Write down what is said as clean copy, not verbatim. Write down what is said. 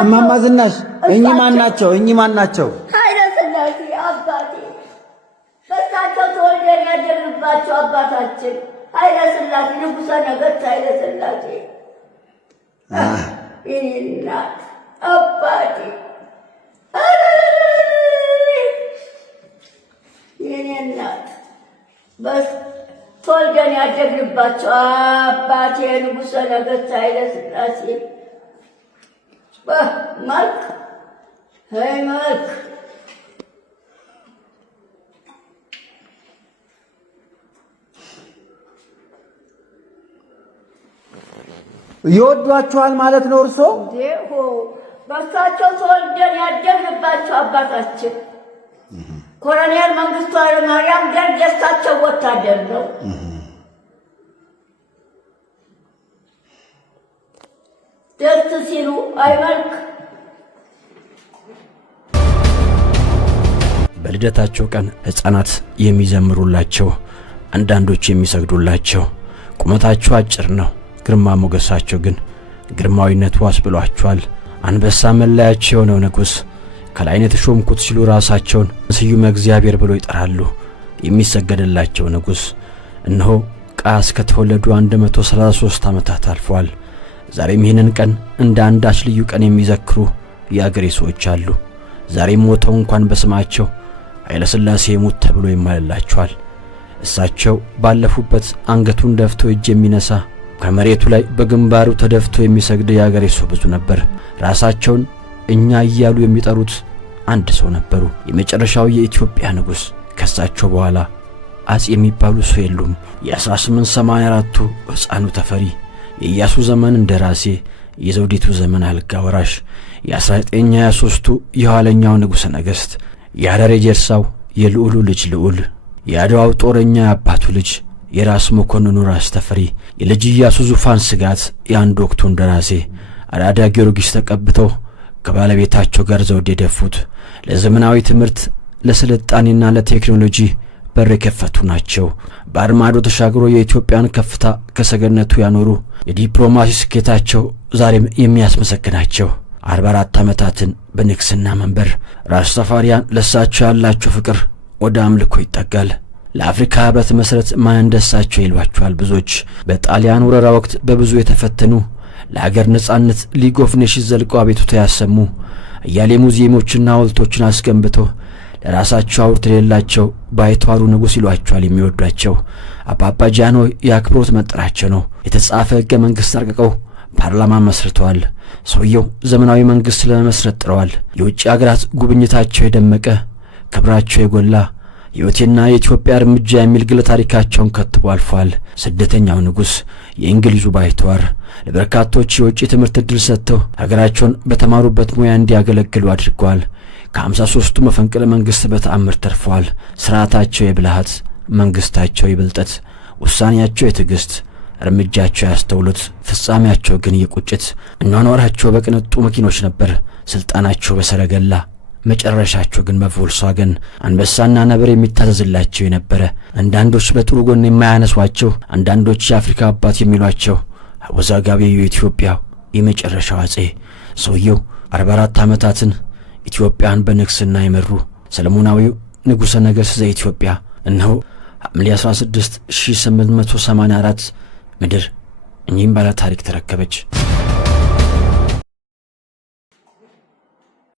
እማማ ዝናሽ እኚህ ማን ናቸው? ኃይለ ሥላሴ አባቴ በሳቸው ተወልደን ያደግንባቸው አባታችን ኃይለ ሥላሴ ንጉሠ ነገሥት ኃይለ ሥላሴ የኔ እናት አባቴ የኔ እናት ተወልደን ያደግንባቸው አባቴ ንጉሠ ነገሥት ኃይለ ሥላሴ መልክ መልክ ይወዷቸዋል ማለት ነው እርሶ? በሳቸው ተወልደን ያደግንባቸው አባታችን ኮሎኔል መንግስቱ ኃይለማርያም ደርግ የሳቸው ወታደር ነው። ደስ ሲሉ አይመልክ በልደታቸው ቀን ሕፃናት የሚዘምሩላቸው፣ አንዳንዶች የሚሰግዱላቸው፣ ቁመታቸው አጭር ነው፣ ግርማ ሞገሳቸው ግን ግርማዊነቱ አስብሏቸዋል። አንበሳ መለያቸው የሆነው ንጉሥ ከላይ የተሾምኩት ሲሉ ራሳቸውን ስዩመ እግዚአብሔር ብሎ ይጠራሉ። የሚሰገድላቸው ንጉሥ እነሆ ቃስ ከተወለዱ 133 ዓመታት አልፈዋል። ዛሬም ይህንን ቀን እንደ አንዳች ልዩ ቀን የሚዘክሩ የአገሬ ሰዎች አሉ። ዛሬም ሞተው እንኳን በስማቸው ኃይለ ሥላሴ ሙት ተብሎ ይማልላቸዋል። እሳቸው ባለፉበት አንገቱን ደፍቶ እጅ የሚነሳ ከመሬቱ ላይ በግንባሩ ተደፍቶ የሚሰግድ የአገሬ ሰው ብዙ ነበር። ራሳቸውን እኛ እያሉ የሚጠሩት አንድ ሰው ነበሩ፣ የመጨረሻው የኢትዮጵያ ንጉሥ። ከሳቸው በኋላ አፄ የሚባሉ ሰው የሉም። የ1884ቱ ሕፃኑ ተፈሪ፣ የኢያሱ ዘመን እንደራሴ፣ የዘውዲቱ ዘመን አልጋ ወራሽ፣ የ1923ቱ የኋለኛው ንጉሠ ነገሥት፣ የሐረር ጀርሳው የልዑሉ ልጅ ልዑል፣ የአድዋው ጦረኛ የአባቱ ልጅ የራስ መኮንኑ ራስ ተፈሪ፣ የልጅ ኢያሱ ዙፋን ስጋት የአንድ ወቅቱ እንደራሴ፣ አራዳ ጊዮርጊስ ተቀብተው ከባለቤታቸው ጋር ዘውድ የደፉት፣ ለዘመናዊ ትምህርት ለስልጣኔና ለቴክኖሎጂ በር የከፈቱ ናቸው። በአርማዶ ተሻግሮ የኢትዮጵያን ከፍታ ከሰገነቱ ያኖሩ፣ የዲፕሎማሲ ስኬታቸው ዛሬም የሚያስመሰግናቸው 44 ዓመታትን በንግስና መንበር ራስ ተፈሪያን ለሳቸው ያላቸው ፍቅር ወደ አምልኮ ይጠጋል። ለአፍሪካ ህብረት መሰረት ማን እንደሳቸው ይሏቸዋል ብዙዎች። በጣሊያን ወረራ ወቅት በብዙ የተፈተኑ፣ ለሀገር ነጻነት ሊግ ኦፍ ኔሽንስ ዘልቀው አቤቱታ ያሰሙ፣ እያሌ ሙዚየሞችና ሐውልቶችን አስገንብተው ለራሳቸው ሐውልት የሌላቸው ባይተዋሩ ንጉሥ ይሏቸዋል የሚወዷቸው። አባባ ጃንሆይ የአክብሮት መጠሪያቸው ነው። የተጻፈ ሕገ መንግሥት አርቅቀው ፓርላማ መስርተዋል። ሰውየው ዘመናዊ መንግሥት ለመመስረት ጥረዋል። የውጭ አገራት ጉብኝታቸው የደመቀ፣ ክብራቸው የጎላ፣ ሕይወቴና የኢትዮጵያ እርምጃ የሚል ግለ ታሪካቸውን ከትቦ አልፏል። ስደተኛው ንጉሥ፣ የእንግሊዙ ባይተዋር ለበርካቶች የውጭ ትምህርት ዕድል ሰጥተው ሀገራቸውን በተማሩበት ሙያ እንዲያገለግሉ አድርገዋል። ከ53ቱ መፈንቅለ መንግሥት በተአምር ተርፈዋል። ሥርዓታቸው የብልሃት፣ መንግሥታቸው የብልጠት፣ ውሳኔያቸው የትዕግሥት፣ እርምጃቸው ያስተውሉት፣ ፍጻሜያቸው ግን የቁጭት። እኗኗራቸው በቅንጡ መኪኖች ነበር፣ ሥልጣናቸው በሰረገላ፣ መጨረሻቸው ግን በቮልስዋገን። አንበሳና ነብር የሚታዘዝላቸው የነበረ፣ አንዳንዶች በጥሩ ጎን የማያነሷቸው፣ አንዳንዶች የአፍሪካ አባት የሚሏቸው አወዛጋቢው የኢትዮጵያ የመጨረሻው አፄ። ሰውየው 44 ዓመታትን ኢትዮጵያን በንግስና የመሩ ሰለሞናዊው ንጉሠ ነገሥት ዘኢትዮጵያ እነሆ ሐምሌ 16 1884 ምድር እኚህም ባለ ታሪክ ተረከበች።